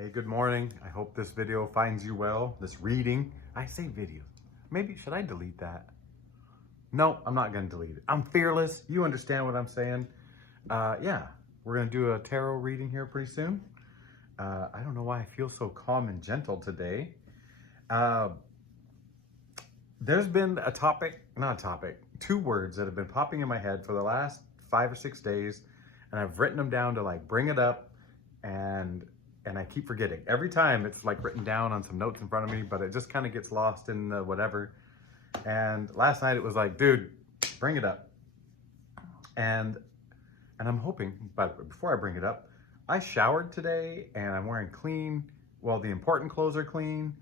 Hey, good morning. I hope this video finds you well. This reading. I say video. Maybe, should I delete that? No, I'm not going to delete it. I'm fearless. You understand what I'm saying? Yeah, we're going to do a tarot reading here pretty soon. I don't know why I feel so calm and gentle today. There's been two words that have been popping in my head for the last 5 or 6 days, and I've written them down to like bring it up, and I keep forgetting. Every time it's like written down on some notes in front of me, but it just kind of gets lost in the whatever. And last night it was like, dude, bring it up. And I'm hoping, but before I bring it up, I showered today and I'm wearing clean, well, the important clothes are clean,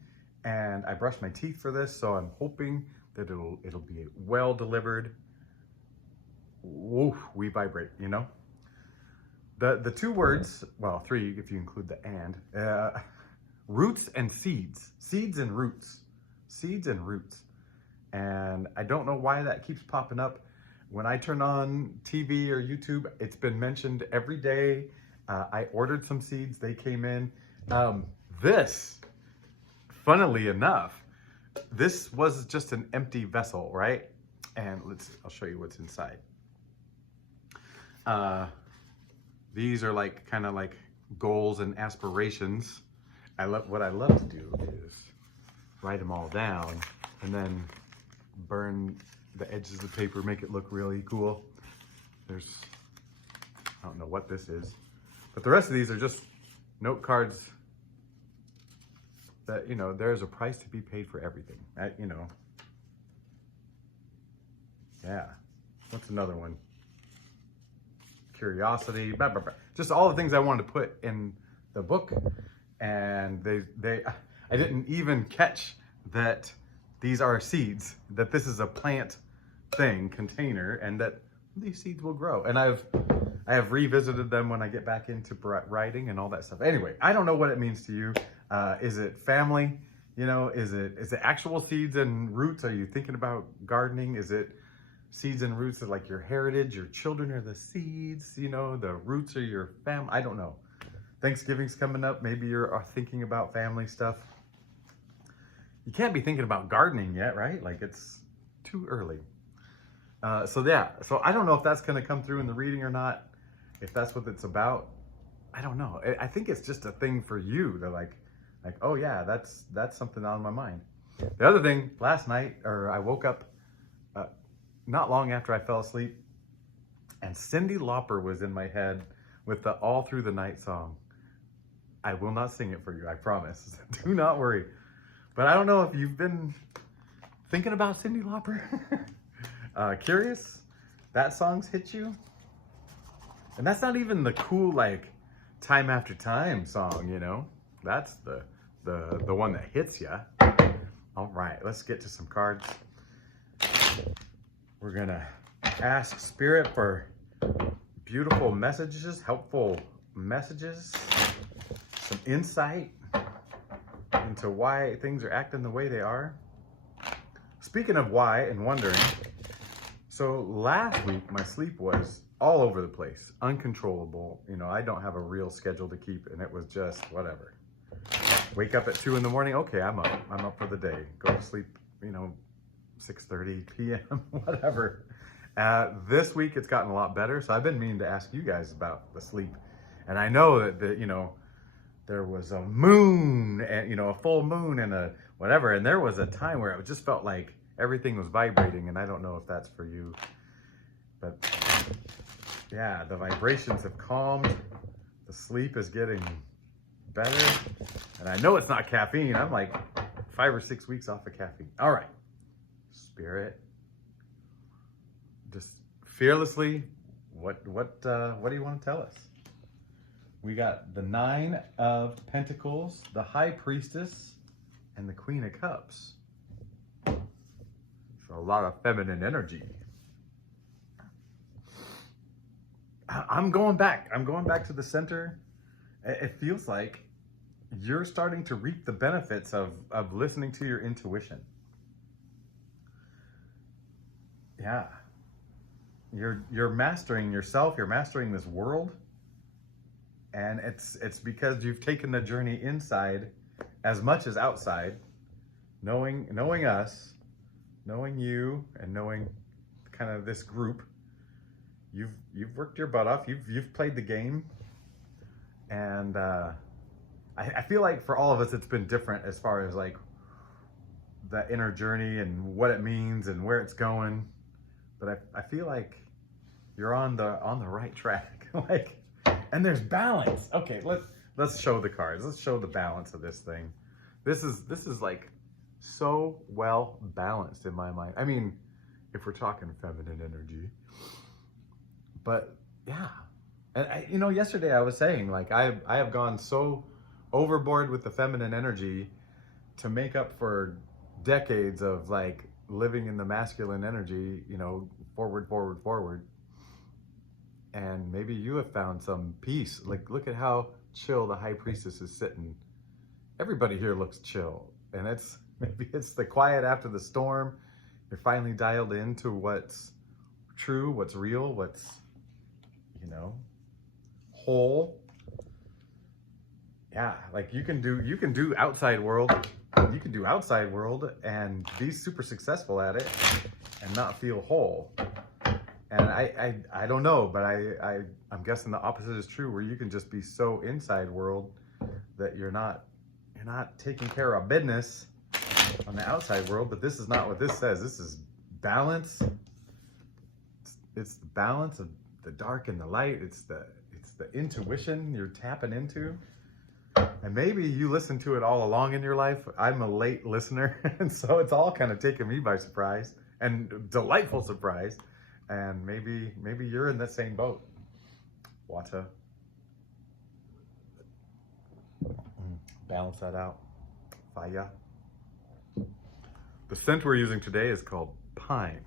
and I brushed my teeth for this, so I'm hoping that it'll be well delivered. Woof, we vibrate, you know? The two words, well, three if you include the and, roots and seeds. Seeds and roots. Seeds and roots. And I don't know why that keeps popping up. When I turn on TV or YouTube, it's been mentioned every day. I ordered some seeds, they came in. This, funnily enough, this was just an empty vessel, right? And I'll show you what's inside. These are like kind of like goals and aspirations. What I love to do is write them all down and then burn the edges of the paper, make it look really cool. I don't know what this is, but the rest of these are just note cards that, you know, there's a price to be paid for everything. You know, yeah. What's another one? Curiosity, blah, blah, blah. Just all the things I wanted to put in the book. And I didn't even catch that these are seeds, that this is a plant thing, container, and that these seeds will grow. And I have revisited them when I get back into writing and all that stuff. Anyway, I don't know what it means to you. Is it family? You know, is it actual seeds and roots? Are you thinking about gardening? Is it seeds and roots are like your heritage? Your children are the seeds, you know, the roots are your family. I don't know. Thanksgiving's coming up. Maybe you're thinking about family stuff. You can't be thinking about gardening yet, right? Like, it's too early. So I don't know if that's going to come through in the reading or not. If that's what it's about, I don't know. I think it's just a thing for you to like, oh yeah, that's something on my mind. The other thing, last night, I woke up not long after I fell asleep, and Cyndi Lauper was in my head with the All Through the Night song. I will not sing it for you, I promise. Do not worry. But I don't know if you've been thinking about Cyndi Lauper. Curious? That song's hit you? And that's not even the cool, like, Time After Time song, you know? That's the one that hits ya. All right, let's get to some cards. We're gonna ask Spirit for beautiful messages, helpful messages, some insight into why things are acting the way they are. Speaking of why and wondering, so last week my sleep was all over the place, uncontrollable. You know, I don't have a real schedule to keep, and it was just whatever. Wake up at 2 in the morning, okay, I'm up for the day. Go to sleep, you know, 6:30 p.m., whatever. This week it's gotten a lot better, so I've been meaning to ask you guys about the sleep. And I know that you know, there was a moon, and you know, a full moon and a whatever, and there was a time where it just felt like everything was vibrating, and I don't know if that's for you, but yeah, the vibrations have calmed, the sleep is getting better, and I know it's not caffeine. I'm like 5 or 6 weeks off of caffeine. All right, Spirit, just fearlessly, what do you want to tell us? We got the 9 of Pentacles, the High Priestess, and the Queen of Cups. So a lot of feminine energy. I'm going back to the center. It feels like you're starting to reap the benefits of listening to your intuition. Yeah. You're mastering yourself, you're mastering this world. And it's because you've taken the journey inside as much as outside, knowing us, knowing you, and knowing kind of this group. You've worked your butt off. You've played the game, and I feel like for all of us, it's been different as far as like the inner journey and what it means and where it's going. But I feel like you're on the right track. Like, and there's balance. Okay, let's show the cards. Let's show the balance of this thing. This is like so well balanced in my mind. I mean, if we're talking feminine energy. But yeah, and yesterday I was saying, like, I have gone so overboard with the feminine energy to make up for decades of like living in the masculine energy, forward. And maybe you have found some peace. Like, look at how chill the high priestess is sitting. Everybody here looks chill, and maybe it's the quiet after the storm. You're finally dialed into what's true, what's real, what's whole. Yeah, like you can do outside world. You can do outside world and be super successful at it and not feel whole. And I don't know, but I'm guessing the opposite is true, where you can just be so inside world that you're not taking care of business on the outside world. But this is not what this says. This is balance. It's the balance of the dark and the light. It's the intuition you're tapping into. And maybe you listened to it all along in your life. I'm a late listener, and so it's all kind of taken me by surprise, and delightful surprise. And maybe you're in the same boat. Water. Balance that out. Fire. The scent we're using today is called pine.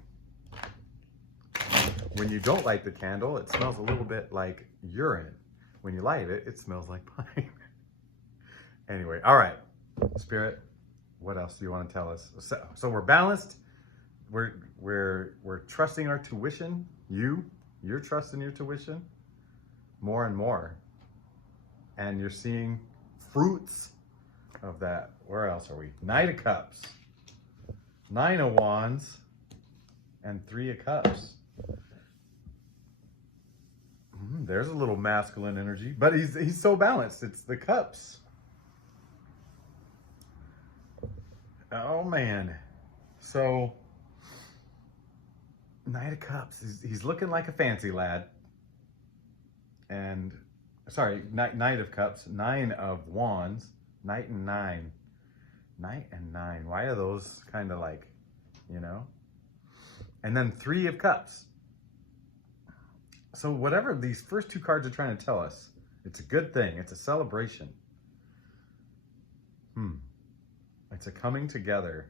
When you don't light the candle, it smells a little bit like urine. When you light it, it smells like pine. Anyway, all right, Spirit, what else do you want to tell us? So we're balanced. We're trusting our tuition. You're trusting your tuition more and more, and you're seeing fruits of that. Where else are we? Knight of Cups, Nine of Wands, and Three of Cups. There's a little masculine energy, but he's so balanced. It's the cups. Oh man. So Knight of Cups. He's looking like a fancy lad. And sorry, Knight of Cups, Nine of Wands, Knight and Nine. Knight and Nine. Why are those kind of like, And then Three of Cups. So whatever these first two cards are trying to tell us, it's a good thing. It's a celebration. It's a coming together.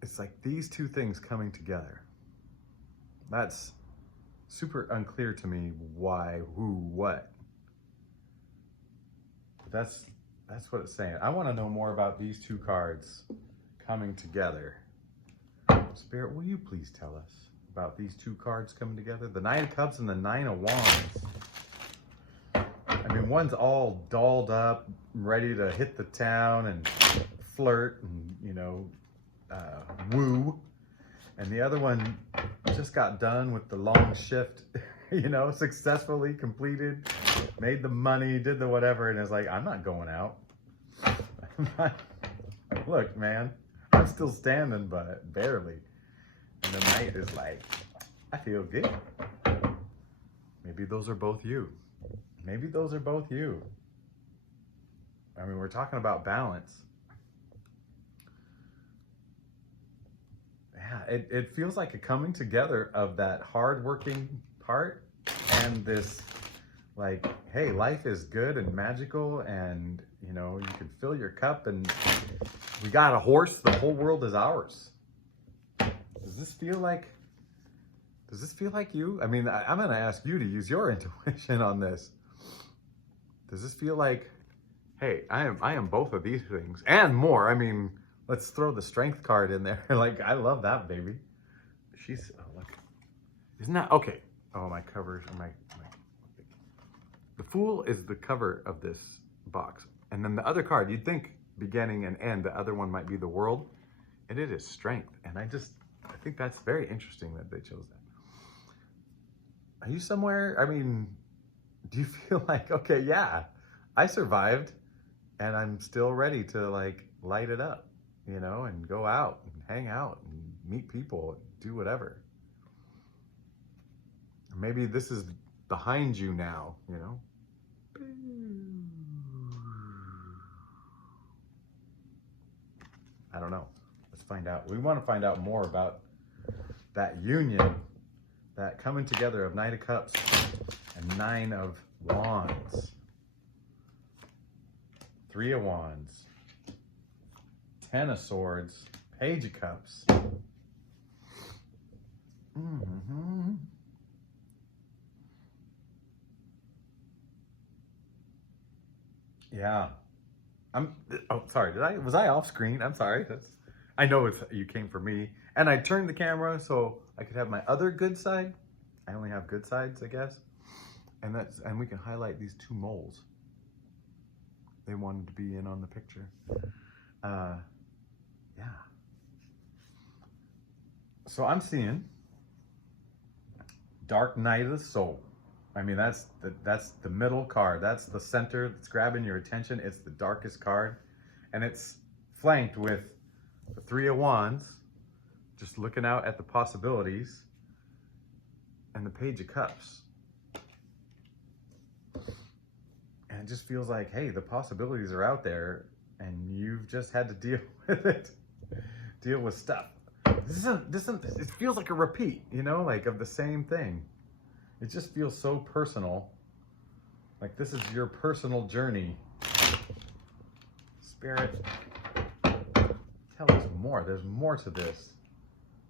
It's like these two things coming together. That's super unclear to me why, who, what. But that's what it's saying. I want to know more about these two cards coming together. Spirit, will you please tell us about these two cards coming together? The Nine of Cups and the Nine of Wands. I mean, one's all dolled up, ready to hit the town and flirt and, woo. And the other one just got done with the long shift, successfully completed, made the money, did the whatever, and is like, I'm not going out. Look, man, I'm still standing, but barely. And the Knight is like, I feel good. Maybe those are both you. Maybe those are both you. I mean, we're talking about balance. Yeah, it feels like a coming together of that hardworking part and this, like, hey, life is good and magical, and you can fill your cup, and we got a horse. The whole world is ours. Does this feel like you? I mean, I'm going to ask you to use your intuition on this. Does this feel like, hey, I am both of these things and more? I mean, let's throw the strength card in there. Like, I love that, baby. Look. Isn't that, okay. Oh, my covers, the Fool is the cover of this box. And then the other card, you'd think beginning and end, the other one might be the World, and it is Strength. And I think that's very interesting that they chose that. Are you somewhere? I mean, do you feel like, okay, yeah, I survived and I'm still ready to like light it up, you know, and go out and hang out and meet people, and do whatever. Maybe this is behind you now, you know. I don't know. Let's find out. We want to find out more about that union, that coming together of Knight of Cups and Nine of Wands. Three of Wands. Ten of Swords. Page of Cups. Yeah. Oh, sorry. Was I off screen? I'm sorry. I know you came for me. And I turned the camera so I could have my other good side. I only have good sides, I guess. And we can highlight these two moles. They wanted to be in on the picture. Yeah. So I'm seeing Dark Night of the Soul. I mean, that's the middle card. That's the center that's grabbing your attention. It's the darkest card. And it's flanked with the Three of Wands, just looking out at the possibilities, and the Page of Cups. And it just feels like, hey, the possibilities are out there, and you've just had to deal with it. Deal with stuff. It feels like a repeat, you know, like of the same thing. It just feels so personal. Like this is your personal journey. Spirit, tell us more. There's more to this.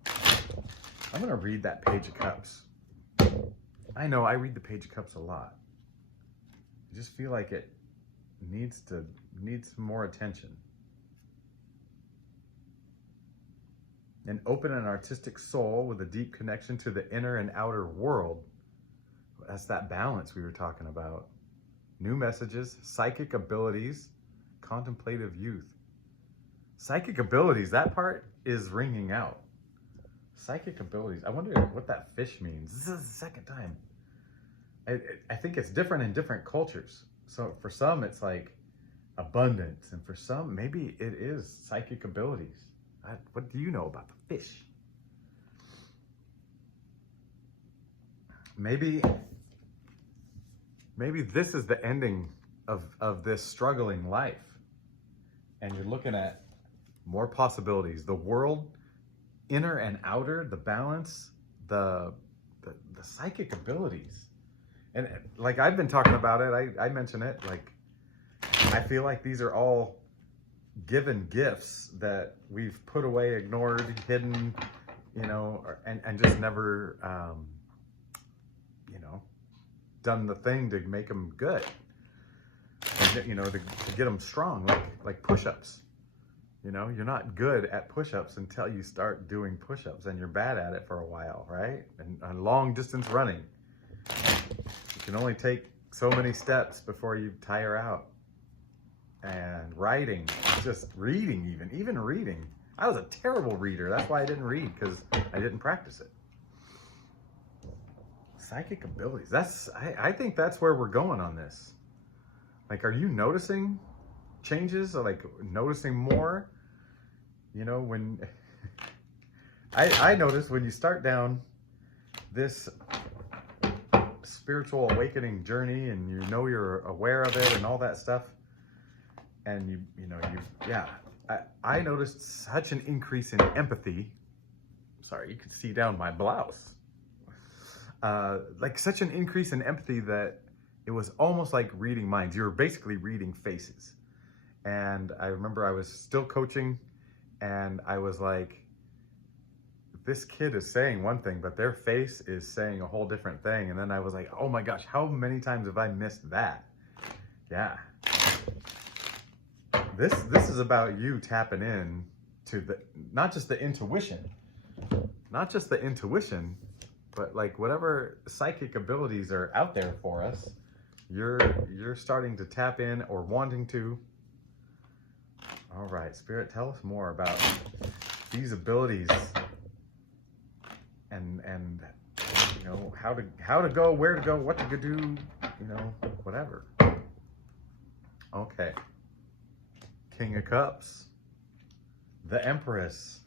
I'm going to read that Page of Cups. I know I read the Page of Cups a lot. I just feel like it needs some more attention. An open and artistic soul with a deep connection to the inner and outer world. That's that balance we were talking about. New messages, psychic abilities, contemplative youth. Psychic abilities, that part is ringing out. Psychic abilities. I wonder what that fish means. This is the second time. I think it's different in different cultures. So for some, it's like abundance. And for some, maybe it is psychic abilities. What do you know about the fish? Maybe this is the ending of this struggling life. And you're looking at more possibilities. The world, inner and outer, the balance, the psychic abilities. And like I've been talking about it, I mention it, like I feel like these are all given gifts that we've put away, ignored, hidden, you know, and just never, you know, done the thing to make them good, and, you know, to get them strong, like push-ups. You know, you're not good at push-ups until you start doing push-ups, and you're bad at it for a while, right? And long distance running, you can only take so many steps before you tire out. And writing, just reading, even reading. I was a terrible reader. That's why I didn't read, because I didn't practice it. Psychic abilities. I think that's where we're going on this. Like, are you noticing changes, or like noticing more? You know, when I notice when you start down this spiritual awakening journey, and you know you're aware of it and all that stuff, and I noticed such an increase in empathy. Sorry, you can see down my blouse. Like such an increase in empathy that it was almost like reading minds. You were basically reading faces. And I remember I was still coaching, and I was like, this kid is saying one thing, but their face is saying a whole different thing. And then I was like, oh my gosh, how many times have I missed that? Yeah. This is about you tapping in to not just the intuition, but like whatever psychic abilities are out there for us, you're starting to tap in or wanting to. All right, Spirit, tell us more about these abilities and you know, how to go, where to go, what to do, you know, whatever. Okay. King of Cups, the Empress,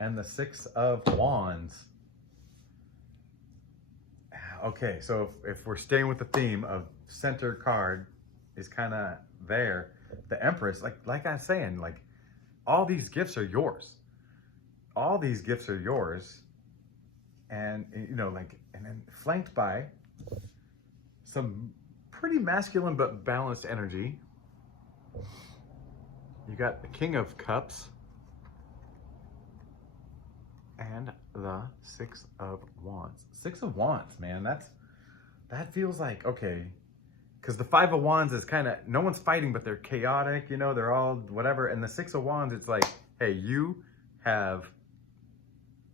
and the Six of Wands. Okay, so if we're staying with the theme of center card is kind of there, the Empress, like I was saying, like all these gifts are yours. All these gifts are yours. And, you know, like, and then flanked by some pretty masculine but balanced energy. You got the King of Cups and the Six of Wands. Six of Wands, man, that feels like, okay, because the Five of Wands is kind of, no one's fighting, but they're chaotic, you know, they're all whatever. And the Six of Wands, it's like, hey, you have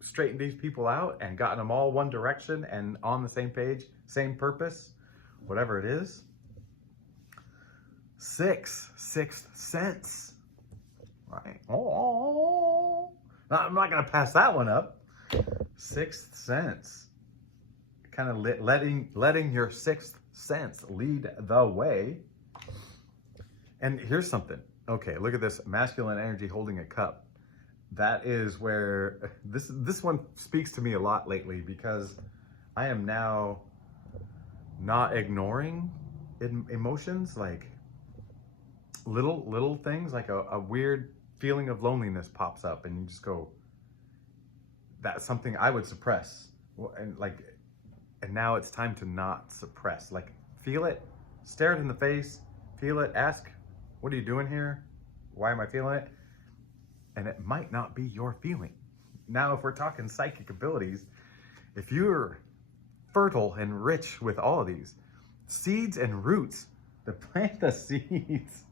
straightened these people out and gotten them all one direction and on the same page, same purpose, whatever it is. Sixth sense, right? Oh, I'm not gonna pass that one up. Sixth sense, kind of letting your sixth sense lead the way. And here's something. Okay, look at this masculine energy holding a cup. That is where this one speaks to me a lot lately, because I am now not ignoring emotions, like little things, like a weird feeling of loneliness pops up and you just go, that's something I would suppress. And now it's time to not suppress. Like, feel it, stare it in the face, feel it, ask, what are you doing here? Why am I feeling it? And it might not be your feeling. Now, if we're talking psychic abilities, if you're fertile and rich with all of these seeds and roots, to plant the seeds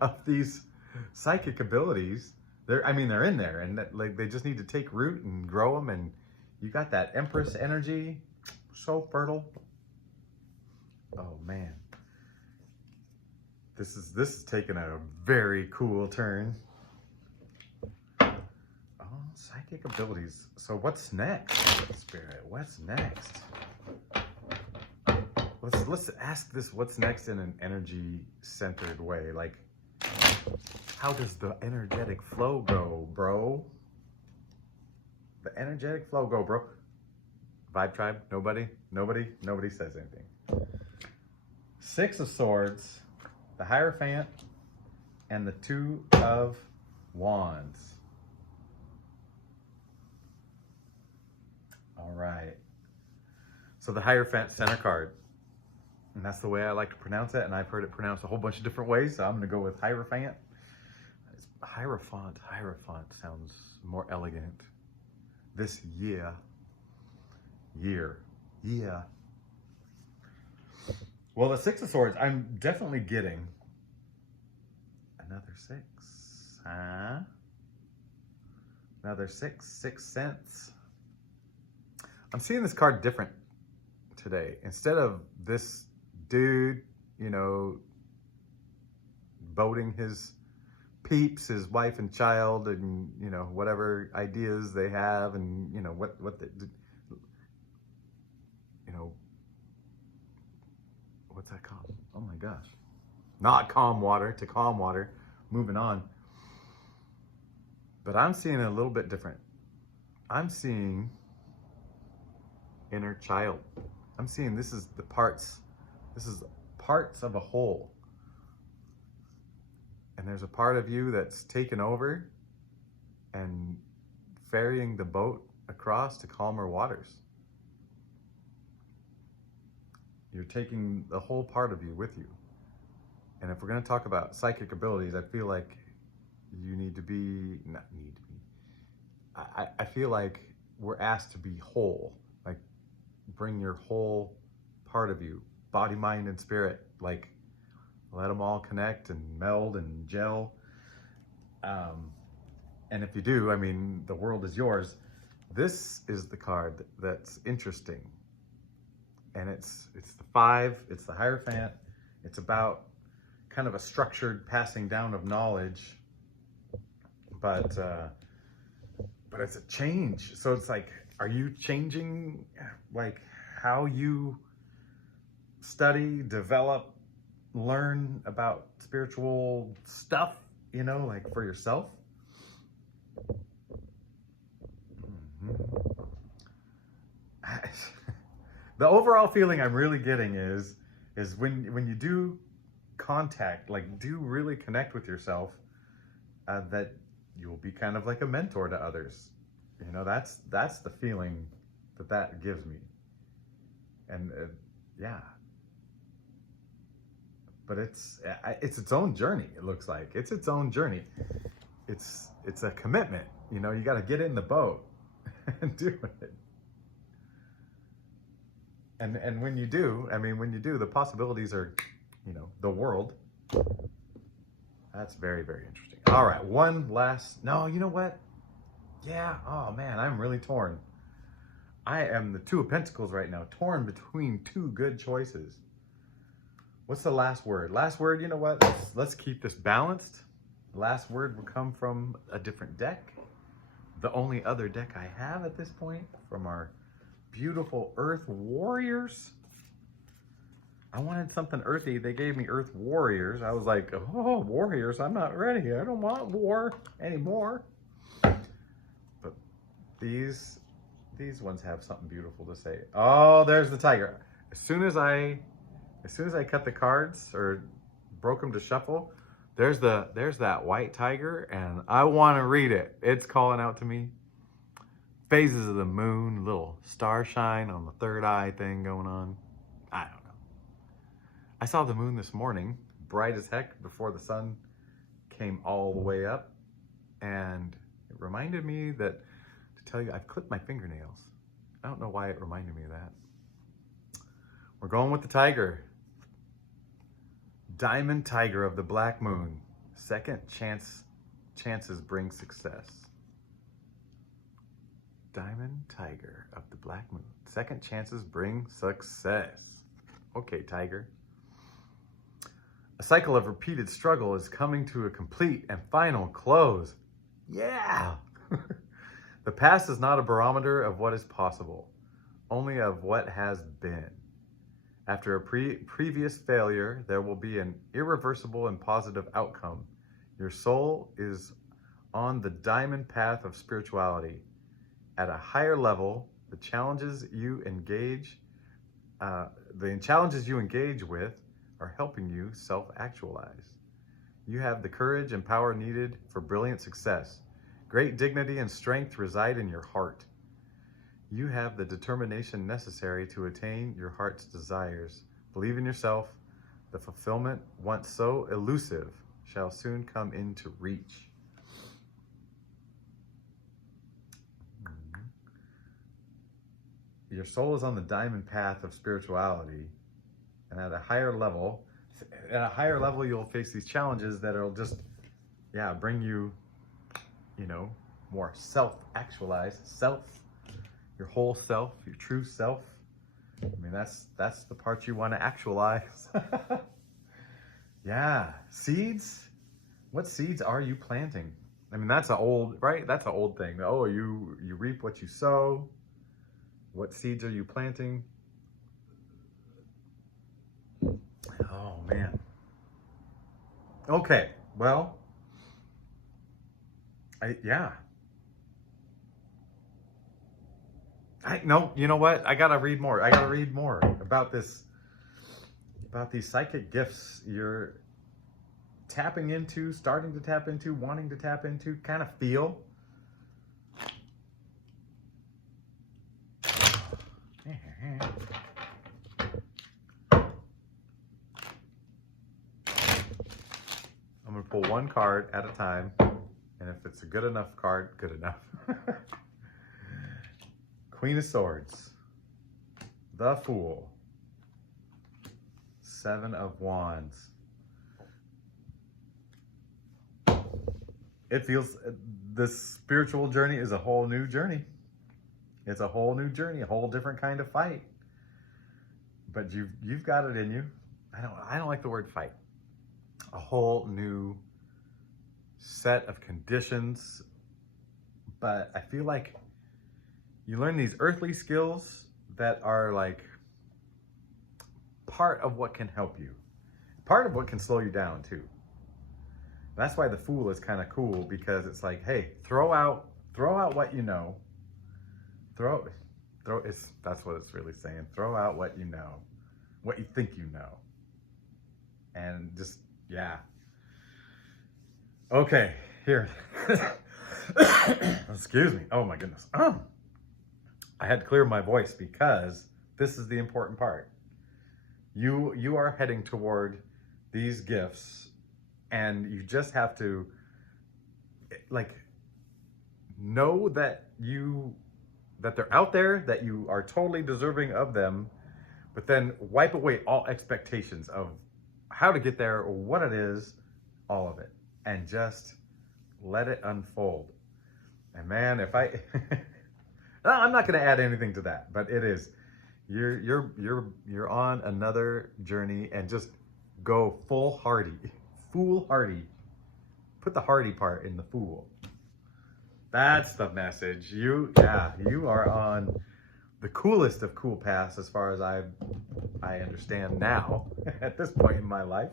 of these psychic abilities, they're in there, and like they just need to take root and grow them. And you got that Empress energy, so fertile. Oh man, this is taking a very cool turn. Psychic abilities. So what's next, Spirit? What's next? Let's ask this, what's next, in an energy-centered way. Like, how does the energetic flow go, bro? The energetic flow go, bro. Vibe tribe? Nobody says anything. Six of Swords, the Hierophant, and the Two of Wands. All right. So the Hierophant, center card. And that's the way I like to pronounce it. And I've heard it pronounced a whole bunch of different ways. So I'm going to go with Hierophant. Hierophant sounds more elegant. This year. Well, the Six of Swords, I'm definitely getting another six. Huh? Another sixth sense. I'm seeing this card different today. Instead of this dude, you know, boating his peeps, his wife and child, and, you know, whatever ideas they have, and, you know, what they, you know, what's that called? Oh my gosh. Not calm water, to calm water, moving on. But I'm seeing it a little bit different. I'm seeing inner child. I'm seeing this is parts of a whole. And there's a part of you that's taken over and ferrying the boat across to calmer waters. You're taking the whole part of you with you. And if we're going to talk about psychic abilities, I feel like you need to be, not need to be, I feel like we're asked to be whole. Like, bring your whole part of you, body, mind, and spirit. Like, let them all connect and meld and gel. And if you do, I mean, the world is yours. This is the card that's interesting. And it's the 5, it's the Hierophant. It's about kind of a structured passing down of knowledge, but it's a change. So it's like, are you changing like how you study, develop, learn about spiritual stuff, you know, like for yourself? The overall feeling I'm really getting is when you do contact, like do really connect with yourself, that you'll be kind of like a mentor to others. You know, that's the feeling that gives me. And yeah, but it's its own journey. It looks like it's its own journey. It's a commitment. You know, you got to get in the boat and do it. And when you do, the possibilities are, you know, the world. That's very, very interesting. All right, one last, no, you know what? Yeah, oh man, I'm really torn. I am the 2 of Pentacles right now, torn between 2 good choices. What's the last word? Last word, you know what? Let's keep this balanced. The last word will come from a different deck. The only other deck I have at this point from our beautiful Earth Warriors. I wanted something earthy. They gave me Earth Warriors. I was like, oh, Warriors, I'm not ready. I don't want war anymore. But these ones have something beautiful to say. Oh, there's the tiger. As soon as I cut the cards or broke them to shuffle, there's that white tiger, and I want to read it. It's calling out to me. Phases of the moon, little star shine on the third eye thing going on. I don't know. I saw the moon this morning, bright as heck, before the sun came all the way up. And it reminded me that, to tell you, I've clipped my fingernails. I don't know why it reminded me of that. We're going with the tiger. Diamond tiger of the black moon. Second chances bring success. Diamond tiger of the black moon. Second chances bring success. Okay, tiger. A cycle of repeated struggle is coming to a complete and final close. Yeah! The past is not a barometer of what is possible, only of what has been. After a previous failure, there will be an irreversible and positive outcome. Your soul is on the diamond path of spirituality. At a higher level, the challenges you engage with are helping you self-actualize. You have the courage and power needed for brilliant success. Great dignity and strength reside in your heart. You have the determination necessary to attain your heart's desires. Believe in yourself. The fulfillment, once so elusive, shall soon come into reach. Your soul is on the diamond path of spirituality, and at a higher level, you'll face these challenges that'll just, bring you, more self-actualized, your whole self, your true self. I mean, that's the part you want to actualize. Yeah, seeds. What seeds are you planting? I mean, that's an old, right? That's an old thing. Oh, you reap what you sow. What seeds are you planting? Oh, man. Okay, well, no, you know what? I gotta read more. About these psychic gifts you're tapping into, starting to tap into, wanting to tap into, kind of feel. I'm gonna pull one card at a time, and if it's a good enough card, good enough. Queen of Swords, the Fool, 7 of Wands. It feels, this spiritual journey is a whole new journey. It's a whole new journey, a whole different kind of fight. But you've got it in you. I don't like the word fight. A whole new set of conditions. But I feel like you learn these earthly skills that are like part of what can help you. Part of what can slow you down too. That's why the Fool is kind of cool, because it's like, hey, throw out what you know. That's what it's really saying. Throw out what you know, what you think you know. And just, yeah. Okay, here. Excuse me. Oh my goodness. I had to clear my voice because this is the important part. You are heading toward these gifts, and you just have to like know that they're out there, that you are totally deserving of them, but then wipe away all expectations of how to get there or what it is, all of it, and just let it unfold. And man, if I'm not going to add anything to that, but it is, you're on another journey, and just go foolhardy. Put the hardy part in the fool. That's the message. You are on the coolest of cool paths as far as I understand now at this point in my life.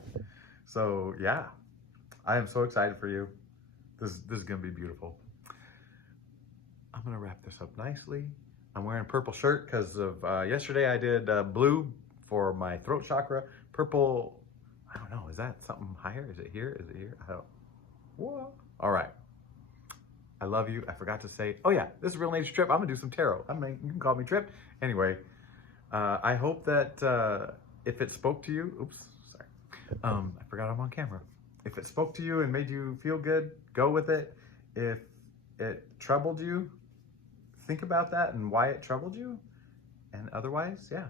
So yeah, I am so excited for you. This is gonna be beautiful. I'm gonna wrap this up nicely. I'm wearing a purple shirt because of yesterday I did blue for my throat chakra. Purple, I don't know, is that something higher? Is it here? Is it here? I don't. Whoa. All right. I love you. I forgot to say, oh yeah, this is Real Nature Trip. I'm gonna do some tarot. You can call me Trip. Anyway, I hope that if it spoke to you, oops, sorry. I forgot I'm on camera. If it spoke to you and made you feel good, go with it. If it troubled you, think about that and why it troubled you. And otherwise, yeah,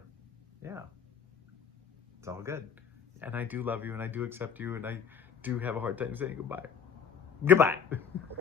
it's all good. And I do love you, and I do accept you, and I do have a hard time saying goodbye. Goodbye.